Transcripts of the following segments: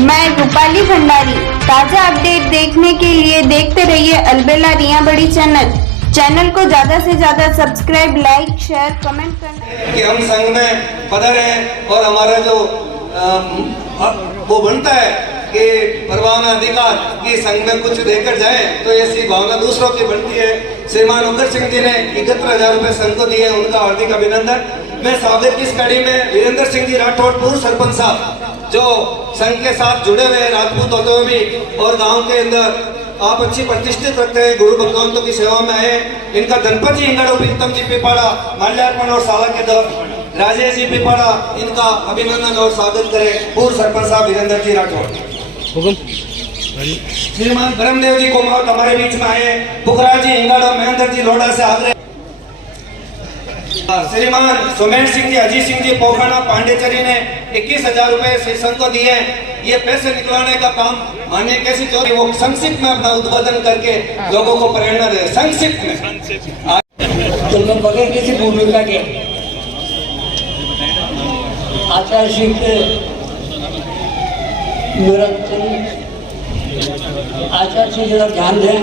मैं रूपाली भंडारी। ताजा अपडेट देखने के लिए देखते रहिए अलबेला रिया बड़ी चैनल को ज्यादा से ज्यादा सब्सक्राइब, लाइक, शेयर, कमेंट करना। कि हम संघ में पदर है और हमारा जो वो बनता है कि परवाना अधिकार कि संघ में कुछ देकर जाए, तो ऐसी भावना दूसरों की बनती है। श्रीमान उग्र सिंह जी ने 71,000 रुपए संघ को दिए, उनका हार्दिक अभिनंदन। मैं स्वागत की इस कड़ी में वीरेंद्र सिंह जी राठौड़ पूर्व सरपंच साहब जो संघ के साथ जुड़े हुए हैं, राजपूत होते हुए भी और गांव के अंदर आप अच्छी प्रतिष्ठित रखते हैं, गुरु भगवंतों की सेवा में है। इनका धनपति इंगड़ो प्रीतम जी पिपाड़ा माल्यार्पण और साला के दौर राजेश जी पिपाड़ा, इनका अभिनंदन और स्वागत करें पूर्व सरपंच साहब वीरेंद्र जी राठौड़। श्रीमान धर्मदेव जी कोमावत हमारे बीच में आए, पुखराज जी इंगड़ो, महेंद्र जी लोढ़ा से आगरे, श्रीमान सोमेन सिंह जी, अजीत सिंह जी पोखराना, पांडेचरी ने 21,000 रुपए संघ को दिए। ये पैसे निकलाने का काम माननीय कैसी चौधरी वो संक्षिप्त में अपना उद्बोधन करके लोगों को प्रेरणा दे। संक्षिप्त में तो मैं बगैर किसी भूमिका के आचार्य श्री के मेरा आचार्य श्री जरा ध्यान दें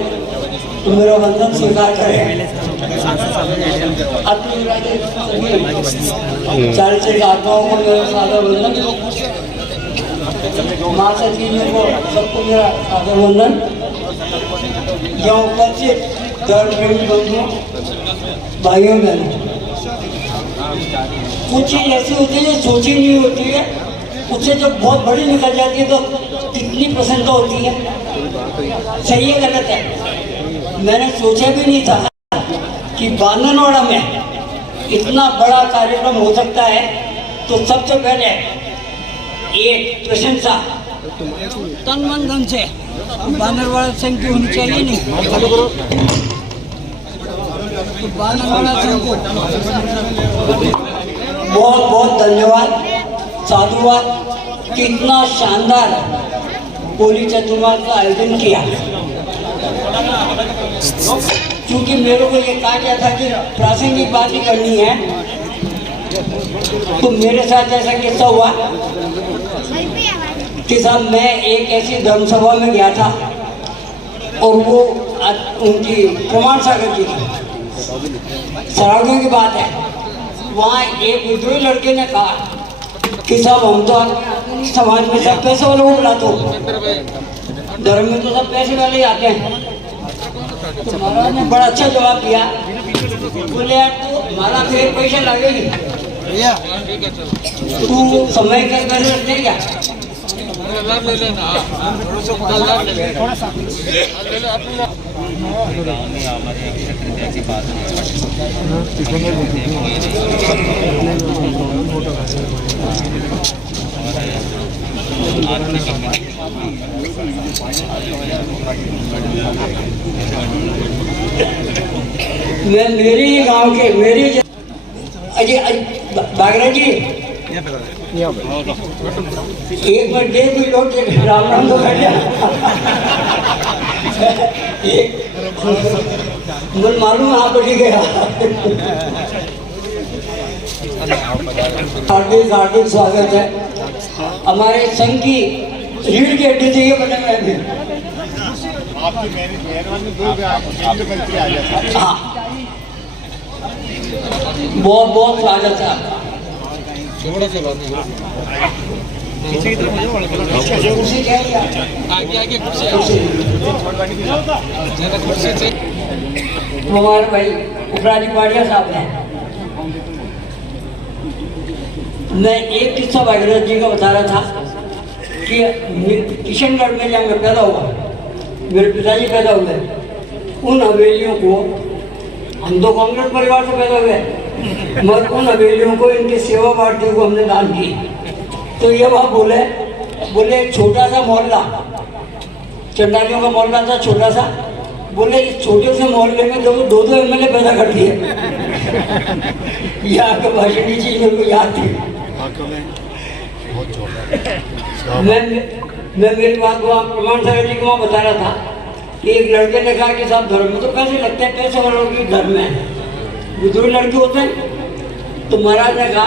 तो मेरा वंदन स्वीकार करें। अपनी चारित्रिक आत्माओं को मेरा सादर वंदन, माता जी को सबको मेरा सादर वंदन। यहाँ उपस्थित धर्म प्रेमी बंधुओं, भाइयों बहनों, कुछ चीज ऐसी होती है जो सोची नहीं होती है, उससे जब बहुत बड़ी निकल जाती है तो कितनी प्रसन्नता होती है। सही है गलत है? मैंने सोचा भी नहीं था कि बांधनवाड़ा में इतना बड़ा कार्यक्रम हो सकता है। तो सबसे पहले एक प्रशंसा तन मन धन से बांधनवाड़ा संघ की होनी चाहिए। नहीं तो बांधनवाड़ा संघ को बहुत बहुत धन्यवाद, साधुवाद। कितना शानदार होली चतुर्मास का आयोजन किया। क्योंकि मेरे को ये कहा गया था कि प्रासंगिक बात ही करनी है, तो मेरे साथ ऐसा किस्सा हुआ कि साहब मैं एक ऐसी धर्मसभा में गया था और वो उनकी प्रमाण सागर जी की सराहना की बात है। वहाँ एक विद्रोही लड़के ने कहा कि साहब हम तो समाज में सब पैसे वालों को बुलाते हो, धर्म में तो सब पैसे वाले ही आते हैं। तो महाराज ने बड़ा अच्छा जवाब दिया, बोले यार तू हमारा फिर पैसा लगेगी, तू समय कर कर रख देगा। मैं मेरे ही गांव के मेरे अजय बागरा जी एक बार डे भी लोग राम राम तो कर मुझे मालूम आप बढ़ी गया। हार्दिक हार्दिक स्वागत है। हमारे संघ की रीढ़ की हड्डी से ये बने हुए हैं। बहुत बहुत स्वागत है आपका। हमारे भाई उपराजी पाड़िया साहब हैं। मैं एक किस्सा भागीरथ जी का बता रहा था कि किशनगढ़ में जब मैं पैदा हुआ, मेरे पिताजी पैदा हुए, उन हवेलियों को, हम तो कांग्रेस परिवार से पैदा हुए, मगर उन हवेलियों को इनकी सेवा भारती को हमने दान की। तो ये वहाँ बोले एक छोटा सा मोहल्ला, चंडालियों का मोहल्ला था छोटा सा, बोले इस छोटे से मोहल्ले में दो MLA पैदा कर दिए। यहाँ के भाषण चीज मेरे को याद थी। मैं मेरी बात को आप प्रमाण सागर जी को वहाँ बता रहा था कि एक लड़के ने कहा कि साहब धर्म में तो पैसे लगते हैं, पैसे वालों की धर्म है, बुजुर्ग लड़के होते हैं। तो महाराज ने कहा,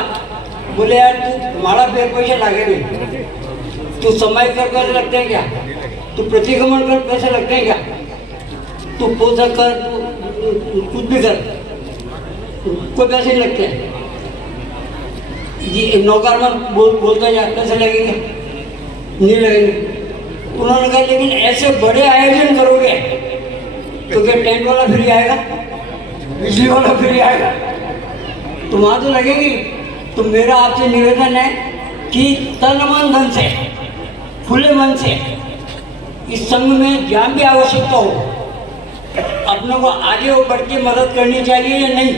बोले यार तू हमारा पैसा लागे नहीं, तू समय कर पैसे लगते हैं क्या? तू प्रतिक्रमण कर पैसे लगते हैं क्या? तू पूजा कर, तू कुछ भी कर, कोई पैसे नहीं लगते हैं। ये नौकर में बोलता जा पैसे लगेंगे, नहीं लगेंगे। उन्होंने कहा लेकिन ऐसे बड़े आयोजन करोगे तो क्या टेंट वाला फ्री आएगा, बिजली वाला फ्री आएगा? तो वहाँ तो लगेगी। तो मेरा आपसे निवेदन है कि तन मन धन से, खुले मन से इस संघ में जहाँ भी आवश्यकता हो अपनों को आगे बढ़ के मदद करनी चाहिए या नहीं?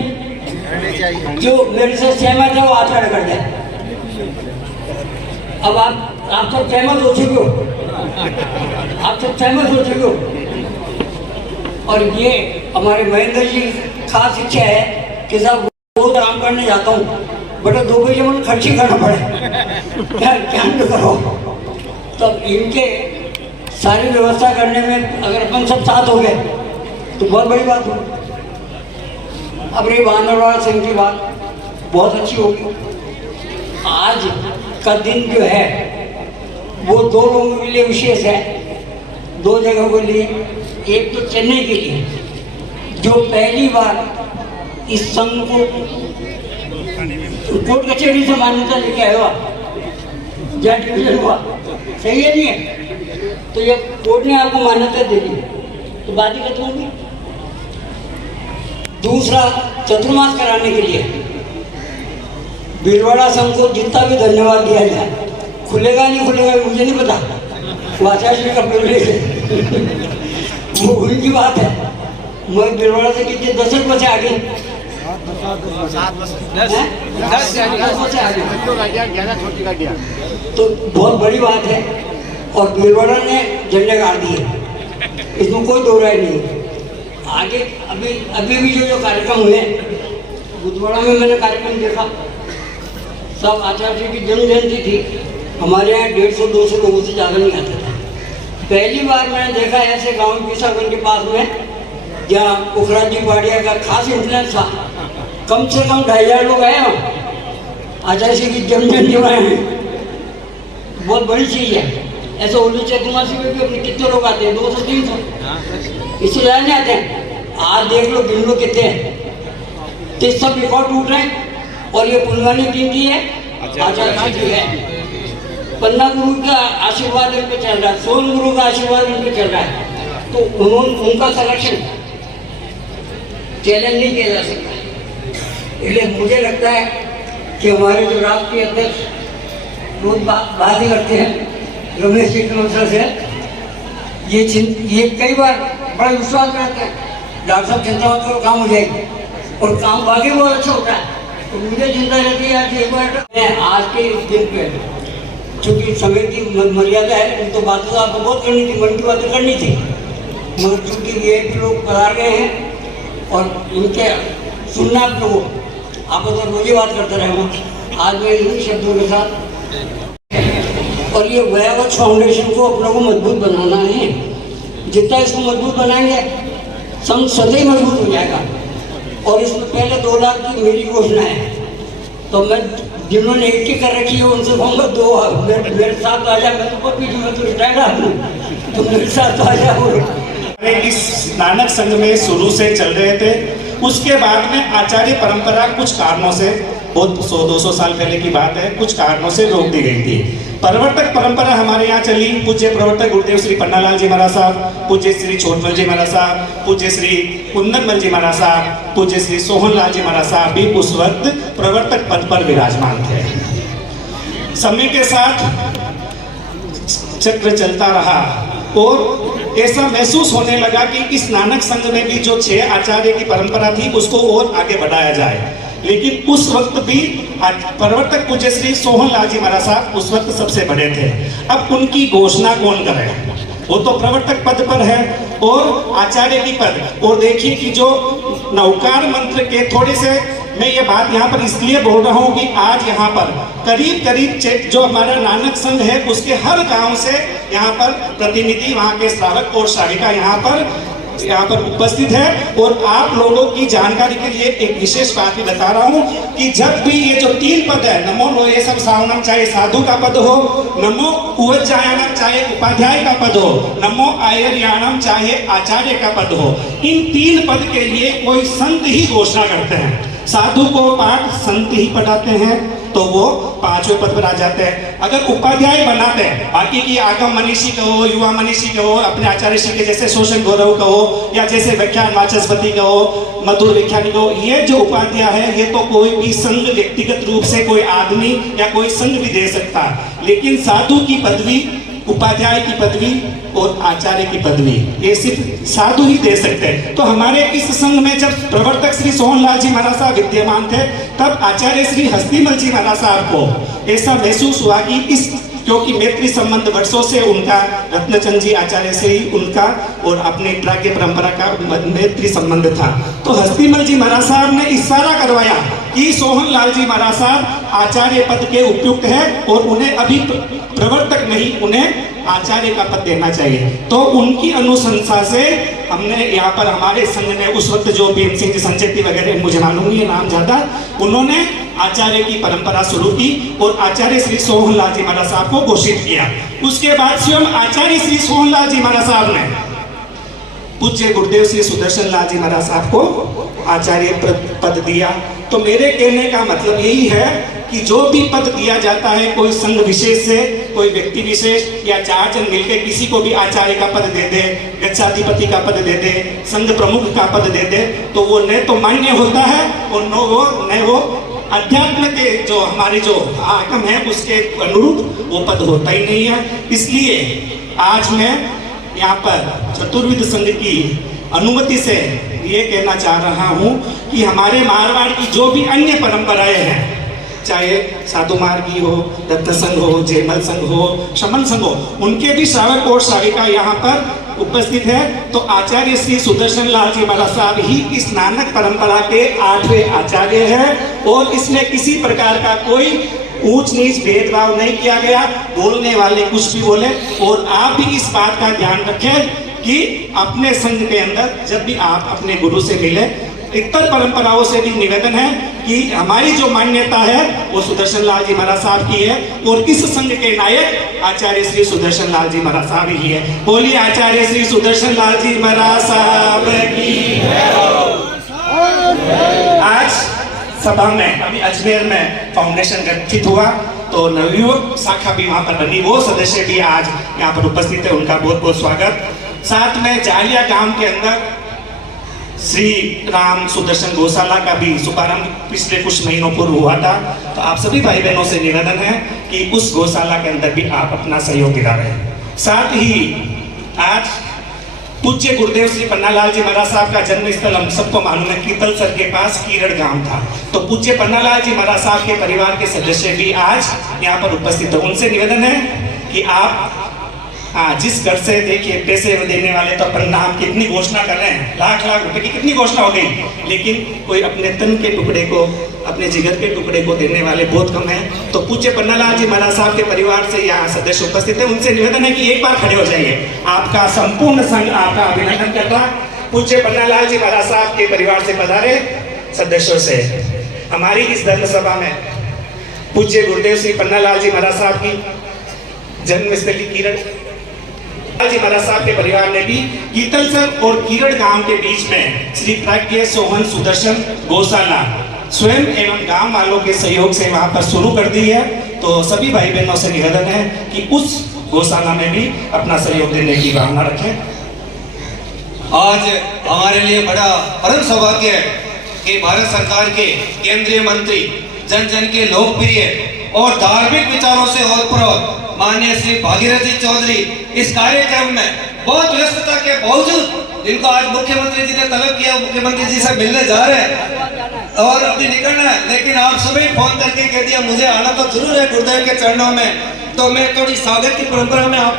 जो मेरे से सहमत है वो हाथ खड़ा कर दे। अब आप सब सहमत हो चुके हो, आप सब सहमत हो चुके हो। और ये हमारे महेंद्र जी खास इच्छा है कि साहब बहुत आराम करने जाता हूँ, बेटा 2 बजे मुझे खर्ची करना पड़े, क्या करो। तो इनके सारी व्यवस्था करने में अगर अपन सब साथ हो गए तो बहुत बड़ी बात हो। अब रही बांदरवाड़ा संघ की बात, बहुत अच्छी होगी। आज का दिन जो है वो 2 लोगों के लिए विशेष है, 2 जगह के लिए। एक तो चेन्नई के लिए, जो पहली बार इस संघ को कोर्ट कचहरी से मान्यता लेके आया, जहाँ डिवीजन हुआ, सही है नहीं है? तो ये कोर्ट ने आपको मान्यता दे दी तो बात ही खत्म होगी। दूसरा, चतुर्मास कराने के लिए भीलवाड़ा संघ को जितना भी धन्यवाद दिया जाए, खुलेगा नहीं खुलेगा मुझे नहीं पता, वो आचार्य का प्रिविलेज है, वो उनकी बात है। मैं भीलवाड़ा से कितने 10 बजे आ गए, 10 तो बहुत बड़ी बात है। और भीलवाड़ा ने झंडे गाड़ दिए, इसमें कोई दो राय नहीं। आगे अभी भी जो कार्यक्रम हुए बुधवाड़ा में, मैंने कार्यक्रम देखा, सब आचार्य जी की जन्म जयंती थी। हमारे यहाँ 150-200 लोगों से ज़्यादा नहीं आते थे। पहली बार मैंने देखा ऐसे गांव किसागंज के पास में जहाँ पुखराज जी पाड़िया का खास इन्फ्लुएंस था, कम से कम 2,500 लोग आए हम आचार्य जी की जन्म जयंती आए हैं। बहुत बड़ी चीज़ है। ऐसे होली चतुर्मासी में भी अपने कितने लोग आते हैं, 200-300, इससे ज़्यादा नहीं आते हैं। आज देख लो, गिन लो कितने हैं। तो सब रिकॉर्ड टूट रहे हैं। और ये पुनवानी टीम की है, आचार्य जी है। पन्ना गुरु का आशीर्वाद इन पे चल रहा है, सोन गुरु का आशीर्वाद इन पे चल रहा है। तो उनका संरक्षण चैलेंज नहीं किया जा सकता। इसलिए मुझे लगता है कि हमारे जो राष्ट्रीय अध्यक्ष रोज बात ही करते हैं, रमेश जी से, ये कई बार बड़ा विश्वास करते हैं, डॉक्टर साहब चिंता मत करो, काम हो जाएगी। और काम बाकी बहुत अच्छा होता है। तो मुझे चिंता रहती है आज एक बार मैं आज के इस दिन पे, चूँकि समय की मर्यादा है, तो बातें तो आपको बहुत करनी थी, मन की बातें करनी थी, मगर चूँकि ये लोग पधार गए हैं और इनके सुनना आप लोगों, आप तो रोज ही बात करते रहेगा। आज मैं इन्हीं शब्दों के साथ, और ये वयावत फाउंडेशन को अपनों को मजबूत बनाना है। जितना इसको मजबूत बनाएंगे संघ सदैव मजबूत हो जाएगा। और इसमें पहले 2 लाख की मेरी घोषणा है। तो मैं जिन्होंने 1 कर रखी है उनसे कहूँगा 2 मेरे साथ आ जाए। मैं तो पीछे में तो रिटायर्ड आदमी, तो मेरे साथ आ जाओ। इस नानक संघ में शुरू से चल रहे थे। उसके बाद में आचार्य परंपरा कुछ कारणों से, बहुत 100-200 साल पहले की बात है, कुछ कारणों से रोक दी गई थी। प्रवर्तक परंपरा हमारे यहाँ चली। पूज्य प्रवर्तक गुरुदेव श्री पन्नालाल जी महाराज साहब, पूज्य श्री छोटमल जी महाराज साहब, पूज्य श्री कुंदनमल जी महाराज साहब, पूज्य श्री सोहनलाल जी महाराज साहब भी उस वक्त प्रवर्तक पद पर विराजमान थे। समय के साथ चक्र चलता रहा और ऐसा महसूस होने लगा कि इस नानक संघ में भी जो 6 आचार्य की परंपरा थी उसको और आगे बढ़ाया जाए। लेकिन उस वक्त भी प्रवर्तक पूज्य श्री सोहनलाल जी महाराज साहब उस वक्त सबसे बड़े थे। अब उनकी घोषणा कौन करे? वो तो प्रवर्तक पद पर है और आचार्य की पद। और देखिए कि जो नवकार मंत्र के थोड़े से, मैं ये बात यहाँ पर इसलिए बोल रहा हूँ कि आज यहाँ पर करीब जो हमारा नानक संघ है उसके हर गांव से यहाँ पर प्रतिनिधि, वहाँ के श्रावक और श्राविका यहाँ पर यहाँ पर उपस्थित है। और आप लोगों की जानकारी के लिए एक विशेष बात भी बता रहा हूँ कि जब भी ये जो 3 पद है, नमो लोये सब सावनम, चाहे साधु का पद हो, नमो उवज्जायनम चाहे उपाध्याय का पद हो, नमो आयर्याणम चाहे आचार्य का पद हो, इन 3 पद के लिए कोई संत ही घोषणा करते हैं। साधु को पाठ संत ही पढ़ाते हैं तो वो 5वें पद पर आ जाते हैं। अगर उपाध्याय बनाते हैं, बाकी की आगम मनीषी कहो, युवा मनीषी कहो, अपने आचार्य श्री के जैसे शोषण गौरव कहो, या जैसे व्याख्यान वाचस्पति कहो, मधुर विख्यानी कहो, ये जो उपाध्याय है ये तो कोई भी संघ व्यक्तिगत रूप से कोई आदमी या कोई संघ भी दे सकता, लेकिन साधु की पदवी, उपाध्याय की पदवी और आचार्य की पदवी ये सिर्फ साधु ही दे सकते हैं। तो हमारे इस संघ में जब प्रवर्तक श्री सोहनलाल जी महाराज साहब विद्यमान थे, तब आचार्य श्री हस्तीमल जी महाराज साहब को ऐसा महसूस हुआ कि इस, क्योंकि मैत्री संबंध वर्षों से उनका, रत्नचंद जी आचार्य से ही उनका और अपनी प्राज्ञ परंपरा का मैत्री संबंध था, तो हस्तीमल जी महाराज साहब ने इशारा करवाया कि सोहनलाल जी महाराज साहब आचार्य पद के उपयुक्त है और उन्हें अभी प्रवर्तक नहीं, उन्हें आचार्य का पद देना चाहिए। तो उनकी अनुशंसा से हमने यहाँ पर हमारे संघ में उस वक्त जो भीम सिंह जी संचेती वगैरह, मुझे मालूम नहीं है नाम ज्यादा, उन्होंने आचार्य की परंपरा शुरू की और आचार्य श्री सोहनलाल जी महाराज साहब को घोषित किया। उसके बाद स्वयं आचार्य श्री सोहनलाल जी महाराज साहब ने पूज्य गुरुदेव श्री सुदर्शन लाल जी महाराज साहब को आचार्य पद दिया। तो मेरे कहने का मतलब यही है कि जो भी पद दिया जाता है कोई संघ विशेष से, कोई व्यक्ति विशेष या 4 जन मिलकर किसी को भी आचार्य का पद दे दे, गच्छाधिपति का पद दे दे, संघ प्रमुख का पद दे दे, तो वो न तो मान्य होता है और न वो अध्यात्म के जो हमारे जो आगम है उसके अनुरूप वो पद होता ही नहीं है। इसलिए आज मैं यहाँ पर चतुर्विध संघ की अनुमति से ये कहना चाह रहा हूँ कि हमारे मारवाड़ की जो भी अन्य परंपराएं हैं, चाहे साधु मार्गी हो, दत्त संघ हो, जयमल संघ हो, शमन संघ हो, उनके भी श्रावक और श्राविका यहाँ पर उपस्थित है। तो आचार्य श्री सुदर्शन लाल जी महाराज साहब ही इस नानक परंपरा के 8वें आचार्य हैं और इसमें किसी प्रकार का कोई ऊंच नीच भेदभाव नहीं किया गया। बोलने वाले कुछ भी बोले, और आप भी इस बात का ध्यान रखें कि अपने संघ के अंदर जब भी आप अपने गुरु से मिले, इतर परंपराओं से भी निवेदन है कि हमारी जो मान्यता है वो सुदर्शन लाल जी महाराज साहब की है और इस संघ के नायक आचार्य श्री सुदर्शन लाल जी महाराज साहब ही है। बोलिए आचार्य श्री सुदर्शन लाल जी महाराज साहब की। आज सभा में अभी अजमेर में फाउंडेशन गठित हुआ तो नवयुवक शाखा भी वहां पर बनी, वो सदस्य भी आज यहाँ पर उपस्थित है, उनका बहुत बहुत स्वागत। साथ में जालिया गांव के अंदर श्री राम सुदर्शन गौशाला का भी शुभारंभ पिछले कुछ महीनों पूर्व हुआ था। तो आप सभी भाई बहनों से निवेदन है कि उस गौशाला के अंदर भी आप अपना सहयोग दिला रहे हैं। साथ ही आज पूज्य गुरुदेव श्री पन्नालाल जी महाराज साहब का जन्म स्थल हम सबको मालूम है, कीतलसर के पास कीरड़ गांव था। तो पूज्य पन्नालाल जी महाराज साहब के परिवार के सदस्य भी आज यहाँ पर उपस्थित है। उनसे निवेदन है कि आप जिस घर से देखिए पैसे देने वाले तो अपन नाम की इतनी घोषणा कर रहे हैं, लाख लाख रुपए की कितनी घोषणा हो गई, लेकिन कोई अपने तन के टुकड़े को, अपने जिगर के टुकड़े को देने वाले बहुत कम हैं। तो पूज्य पन्नालाल जी महाराज साहब के परिवार से यहाँ सदस्य उपस्थित है, उनसे निवेदन है कि एक बार खड़े हो जाइए। आपका संपूर्ण संघ आपका अभिनंदन कर रहा। पूज्य पन्नालाल जी महाराज साहब के परिवार से पधारे सदस्यों से हमारी इस धर्म सभा में पूज्य गुरुदेव श्री पन्नालाल जी महाराज साहब की जन्मस्थली कीरड़ जी महाराज साहब के परिवार ने भी कीतलसर और कीरड़ गांव के बीच में श्री प्राज्ञ सोहन सुदर्शन गौशाला स्वयं एवं गांव वालों के सहयोग से वहां पर शुरू कर दी है। तो सभी भाई बहनों से निवेदन है कि उस गौशाला में भी अपना सहयोग देने की भावना रखें। आज हमारे लिए बड़ा परम सौभाग्य है कि भारत सरकार के केंद्रीय मंत्री, जन जन के लोकप्रिय और धार्मिक विचारों से ओतप्रोत माननीय श्री भागीरथ जी चौधरी इस कार्यक्रम में बहुत व्यस्तता के बावजूद, जिनको आज मुख्यमंत्री जी ने तलब किया, मुख्यमंत्री जी से मिलने जा रहे हैं और अभी निकलना है, लेकिन आप सभी फोन करके कह दिया मुझे आना तो जरूर है गुरुदेव के चरणों में। तो मैं थोड़ी स्वागत की परंपरा में आप